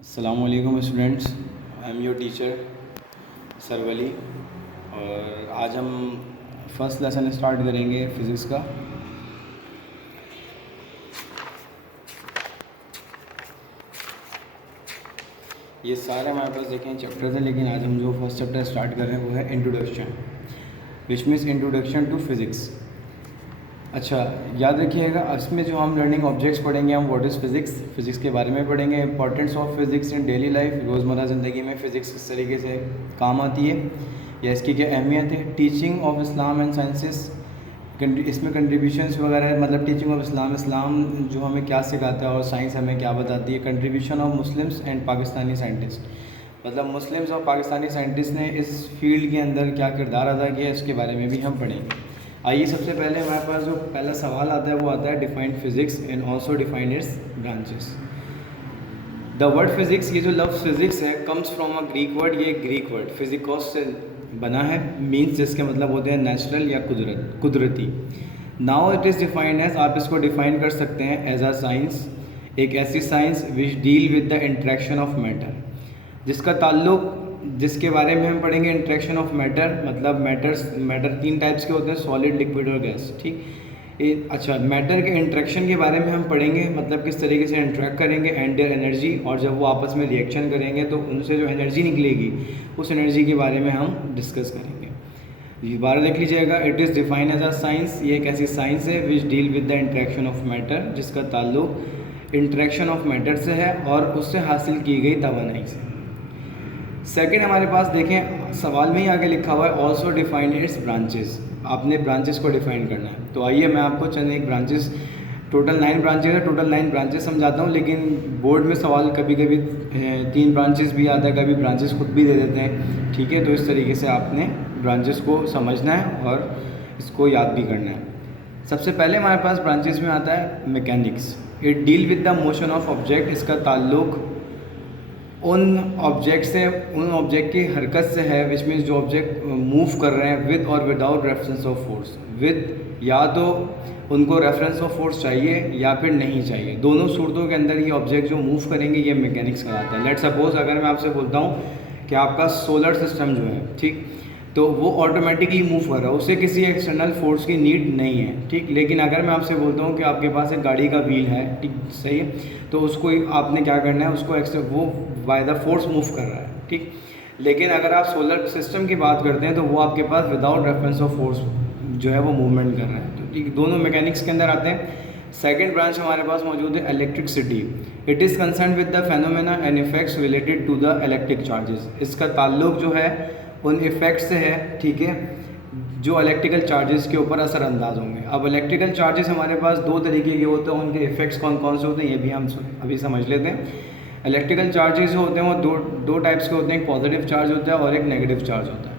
अस्सलामुअलैकुम students, I am your teacher Sarwali. और आज हम फर्स्ट लेसन स्टार्ट करेंगे फ़िज़िक्स का। ये सारे हमारे पास देखें चैप्टर्स हैं, लेकिन आज हम जो फर्स्ट चैप्टर स्टार्ट कर रहे हैं वो है introduction, which means introduction to physics. अच्छा, याद रखिएगा, इसमें जो हम लर्निंग ऑब्जेक्ट्स पढ़ेंगे, हम व्हाट इज़ फ़िज़िक्स, फ़िज़िक्स के बारे में पढ़ेंगे। Importance of physics in daily life, रोज़मर्रा ज़िंदगी में फ़िज़िक्स किस तरीके से काम आती है या इसकी क्या अहमियत है। Teaching of Islam and sciences, इसमें कंट्रीब्यूशंस वगैरह, मतलब टीचिंग ऑफ इस्लाम जो हमें क्या सिखाता है और साइंस हमें क्या बताती है। Contribution of Muslims and Pakistani scientist, मतलब मुस्लिम्स और पाकिस्तानी साइंटिस्ट ने इस फील्ड के अंदर क्या किरदार अदा किया, इसके बारे में भी हम पढ़ेंगे। आइए, सबसे पहले हमारे पास जो पहला सवाल आता है वो आता है defined physics and also defined it's branches. The word physics, ये जो लफ्ज़ फिज़िक्स है, comes from a Greek word. ये ग्रीक वर्ड फिजिकोस से बना है, मीन्स जिसके मतलब होते हैं नेचुरल या कुदरती। Now it is defined as, आप इसको डिफाइन कर सकते हैं एज अ साइंस, एक ऐसी science which deal with the interaction of matter, जिसका ताल्लुक, जिसके बारे में हम पढ़ेंगे इंट्रैक्शन ऑफ मैटर, मतलब मैटर तीन टाइप्स के होते हैं, सॉलिड, लिक्विड और गैस। ठीक, अच्छा, मैटर के इंट्रैक्शन के बारे में हम पढ़ेंगे, मतलब किस तरीके से इंट्रैक्ट करेंगे एंड देयर एनर्जी, और जब वो आपस में रिएक्शन करेंगे तो उनसे जो एनर्जी निकलेगी उस एनर्जी के बारे में हम डिस्कस करेंगे। ये बार देख लीजिएगा, it is defined as a science, ये एक ऐसी साइंस है which deal with the interaction of matter, जिसका ताल्लुक इंट्रैक्शन ऑफ मैटर से है और उससे हासिल की गई तवानाई से। सेकंड हमारे पास देखें, सवाल में ही आगे लिखा हुआ है ऑल्सो डिफाइन इट्स ब्रांचेस, आपने ब्रांचेस को डिफाइन करना है। तो आइए मैं आपको चंद एक ब्रांचेस, टोटल 9 ब्रांचेस है, टोटल 9 ब्रांचेस समझाता हूँ, लेकिन बोर्ड में सवाल कभी कभी 3 ब्रांचेस भी आता है, कभी ब्रांचेस खुद भी दे देते हैं। ठीक है, तो इस तरीके से आपने ब्रांचेस को समझना है और इसको याद भी करना है। सबसे पहले हमारे पास ब्रांचेस में आता है mechanics. It deal with the motion of object, इसका ताल्लुक उन ऑब्जेक्ट से, उन ऑब्जेक्ट की हरकत से है, विच मीन्स जो ऑब्जेक्ट मूव कर रहे हैं विद और without reference of force. With, या तो उनको रेफरेंस ऑफ फोर्स चाहिए या फिर नहीं चाहिए, दोनों सूरतों के अंदर ये ऑब्जेक्ट जो मूव करेंगे ये मैकेनिक्स कहलाता है। लेट सपोज अगर मैं आपसे बोलता हूँ कि आपका सोलर सिस्टम जो है, ठीक, तो वो ऑटोमेटिकली मूव कर रहा है, उसे किसी एक्सटर्नल फोर्स की नीड नहीं है। ठीक, लेकिन अगर मैं आपसे बोलता हूँ कि आपके पास एक गाड़ी का व्हील है, ठीक, सही है, तो उसको आपने क्या करना है, उसको वो बाय द फोर्स मूव कर रहा है। ठीक, लेकिन अगर आप सोलर सिस्टम की बात करते हैं तो वो आपके पास विदाउट रेफरेंस ऑफ फोर्स जो है वो मूवमेंट कर रहा है। तो ठीक, दोनों मैकेनिक्स के अंदर आते हैं। सेकेंड ब्रांच हमारे पास मौजूद है electricity. It is concern with the phenomena and effects related to the electric charges, इसका ताल्लुक जो है उन इफ़ेक्ट से है, ठीक है, जो इलेक्ट्रिकल चार्जेस के ऊपर असरअंदाज होंगे। अब इलेक्ट्रिकल चार्जेस हमारे पास दो तरीके के होते हैं, उनके इफ़ेक्ट्स कौन कौन से होते हैं ये भी हम अभी समझ लेते हैं। इलेक्ट्रिकल चार्जेस जो होते हैं वो दो टाइप्स के होते हैं, एक पॉजिटिव चार्ज होता है और एक नेगेटिव चार्ज होता है।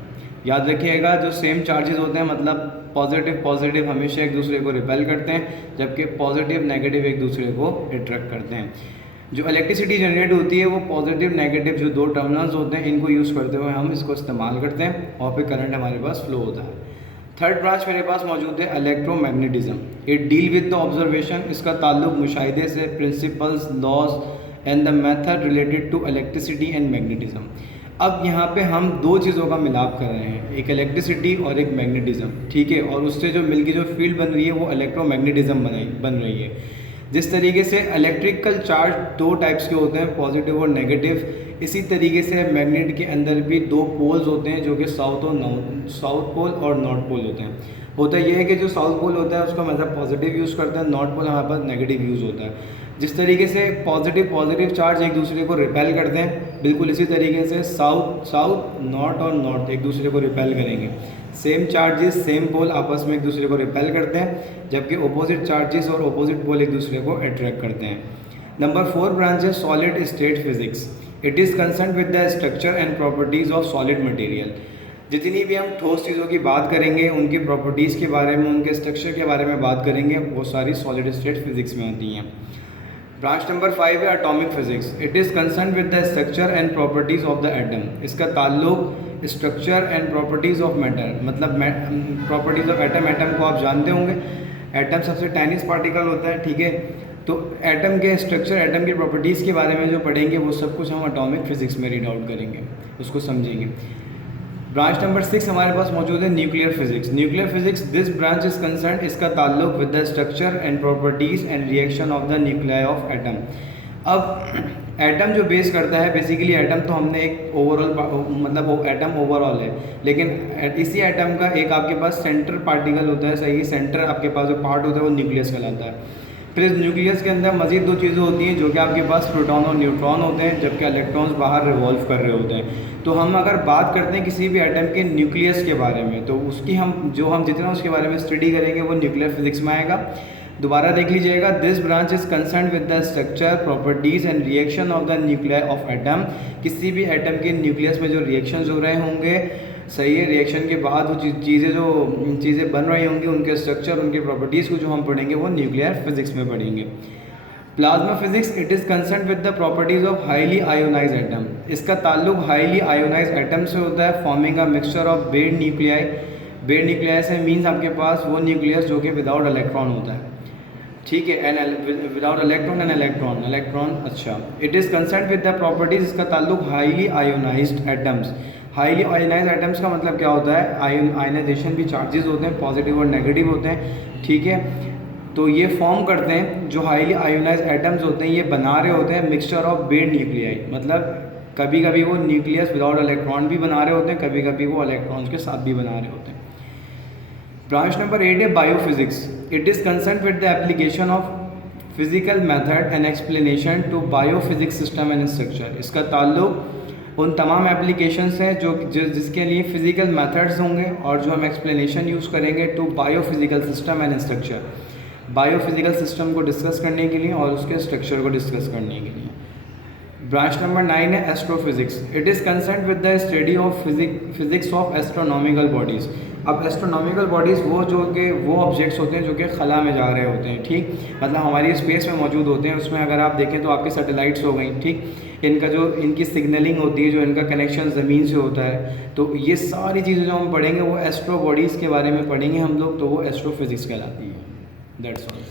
याद रखिएगा, जो सेम चार्जेस होते हैं, मतलब पॉजिटिव हमेशा एक दूसरे को रिपेल करते हैं, जबकि पॉजिटिव नेगेटिव एक दूसरे को अट्रैक्ट करते हैं। जो इलेक्ट्रिसिटी जनरेट होती है वो पॉजिटिव नेगेटिव जो दो टर्मिनल्स होते हैं इनको यूज़ करते हुए हम इसको इस्तेमाल करते हैं और फिर करंट हमारे पास फ्लो होता है। थर्ड ब्रांच मेरे पास मौजूद है electromagnetism. It deal with the observation, इसका ताल्लुक मुशाहिदे से, principles, laws and the method related to electricity and magnetism. अब यहाँ पे हम दो चीज़ों का मिलाप कर रहे हैं, एक इलेक्ट्रिसिटी और एक मैग्नेटिज्म, ठीक है, और उससे जो मिलकर जो फील्ड बन रही है वो इलेक्ट्रोमैग्नेटिज्म बन रही है। जिस तरीके से इलेक्ट्रिकल चार्ज दो टाइप्स के होते हैं, पॉजिटिव और नेगेटिव, इसी तरीके से मैग्नेट के अंदर भी दो पोल्स होते हैं जो कि साउथ पोल और नॉर्थ पोल होते हैं। होता यह है कि जो साउथ पोल होता है उसको मतलब पॉजिटिव यूज़ करते हैं, नॉर्थ पोल हमारे पास नेगेटिव यूज़ होता है। जिस तरीके से पॉजिटिव चार्ज एक दूसरे को रिपेल करते हैं, बिल्कुल इसी तरीके से साउथ नॉर्थ और नॉर्थ एक दूसरे को रिपेल करेंगे। सेम चार्जेस सेम पोल आपस में एक दूसरे को रिपेल करते हैं, जबकि अपोजिट चार्जेस और अपोजिट पोल एक दूसरे को अट्रैक्ट करते हैं। नंबर 4 ब्रांच है solid state physics. It is concern with the structure and properties of solid material. जितनी भी हम ठोस चीज़ों की बात करेंगे, उनकी प्रॉपर्टीज़ के बारे में, उनके स्ट्रक्चर के बारे में बात करेंगे, वो सारी सॉलिड स्टेट फिजिक्स में आती हैं। ब्रांच नंबर 5 है atomic physics. It is concern with the structure and properties of the atom, इसका ताल्लुक structure and properties of matter, मतलब प्रॉपर्टीज़ ऑफ एटम। एटम को आप जानते होंगे, एटम सबसे टाइनीस्ट पार्टिकल होता है, ठीक है, तो एटम के स्ट्रक्चर, एटम की प्रॉपर्टीज़ के बारे में जो पढ़ेंगे वो सब कुछ हम एटॉमिक फिजिक्स में रीड आउट करेंगे, उसको समझेंगे। ब्रांच नंबर 6 हमारे पास मौजूद है nuclear physics. Nuclear physics this branch is concern, इसका ताल्लुक with the structure and properties and reaction of the nuclei of atom. अब एटम जो बेस करता है, बेसिकली एटम तो हमने एक ओवरऑल मतलब वो एटम ओवरऑल है, लेकिन इसी एटम का एक आपके पास सेंटर पार्टिकल होता है, सही, सेंटर आपके पास जो पार्ट होता है वो न्यूक्लियस कहलाता है। फिर इस न्यूक्लियस के अंदर मजीद दो चीज़ें होती हैं जो कि आपके पास प्रोटॉन और न्यूट्रॉन होते हैं, जबकि इलेक्ट्रॉन्स बाहर रिवॉल्व कर रहे होते हैं। तो हम अगर बात करते हैं किसी भी एटम के न्यूक्लियस के बारे में, तो उसकी हम जितना उसके बारे में स्टडी करेंगे वो न्यूक्लियर फिजिक्स में आएगा। दोबारा देख लीजिएगा, this branch is concern with the structure, properties and reaction of the nuclei of atom. किसी भी एटम के न्यूक्लियस में जो रिएक्शंस हो रहे होंगे, सही है, रिएक्शन के बाद वो चीज़ें बन रही होंगी, उनके स्ट्रक्चर, उनके प्रॉपर्टीज़ को जो हम पढ़ेंगे वो न्यूक्लियर फिजिक्स में पढ़ेंगे। Plasma physics, it is concern with the properties of highly ionize atom. इसका ताल्लुक हाईली आयोनाइज एटम से होता है, forming a mixture of bare nuclei. Bare nuclei से मीन्स आपके पास वो न्यूक्लियस जो कि विदाउट इलेक्ट्रॉन होता है, ठीक है, and without electron and electron. अच्छा, it is concern with the properties, इसका ताल्लुक highly ionized atoms. Highly ionize atoms का मतलब क्या होता है, आयोनाइजेशन भी चार्जेस होते हैं, पॉजिटिव और नेगेटिव होते हैं, ठीक है। तो ये फॉर्म करते हैं, जो हाईली आयोनाइज एटम्स होते हैं ये बना रहे होते हैं मिक्सचर ऑफ बेड न्यूक्लियाई, मतलब कभी कभी वो न्यूक्लियस विदाउट इलेक्ट्रॉन भी बना रहे होते हैं, कभी कभी वो इलेक्ट्रॉन्स के साथ भी बना रहे होते हैं। ब्रांच नंबर 8 है biophysics. It is concern with the application of physical method and explanation to biophysics system and structure. इसका ताल्लुक उन तमाम एप्लीकेशंस हैं जिसके लिए फ़िज़िकल मेथड्स होंगे और जो हम एक्सप्लेनेशन यूज़ करेंगे to biophysical system and structure, biophysical system को डिस्कस करने के लिए और उसके स्ट्रक्चर को डिस्कस करने के लिए। ब्रांच नंबर 9 है astrophysics. It is concern with the study of physics of astronomical bodies. अब एस्ट्रोनॉमिकल बॉडीज़ वो ऑब्जेक्ट्स होते हैं जो कि खला में जा रहे होते हैं, ठीक, मतलब हमारी स्पेस में मौजूद होते हैं। उसमें अगर आप देखें तो आपके सैटेलाइट्स हो गई, ठीक, इनकी सिग्नलिंग होती है, जो इनका कनेक्शन ज़मीन से होता है। तो ये सारी चीज़ें जो हम पढ़ेंगे वो एस्ट्रो बॉडीज़ के बारे में पढ़ेंगे हम लोग, तो वो एस्ट्रोफिजिक्स कहलाती है। That's all.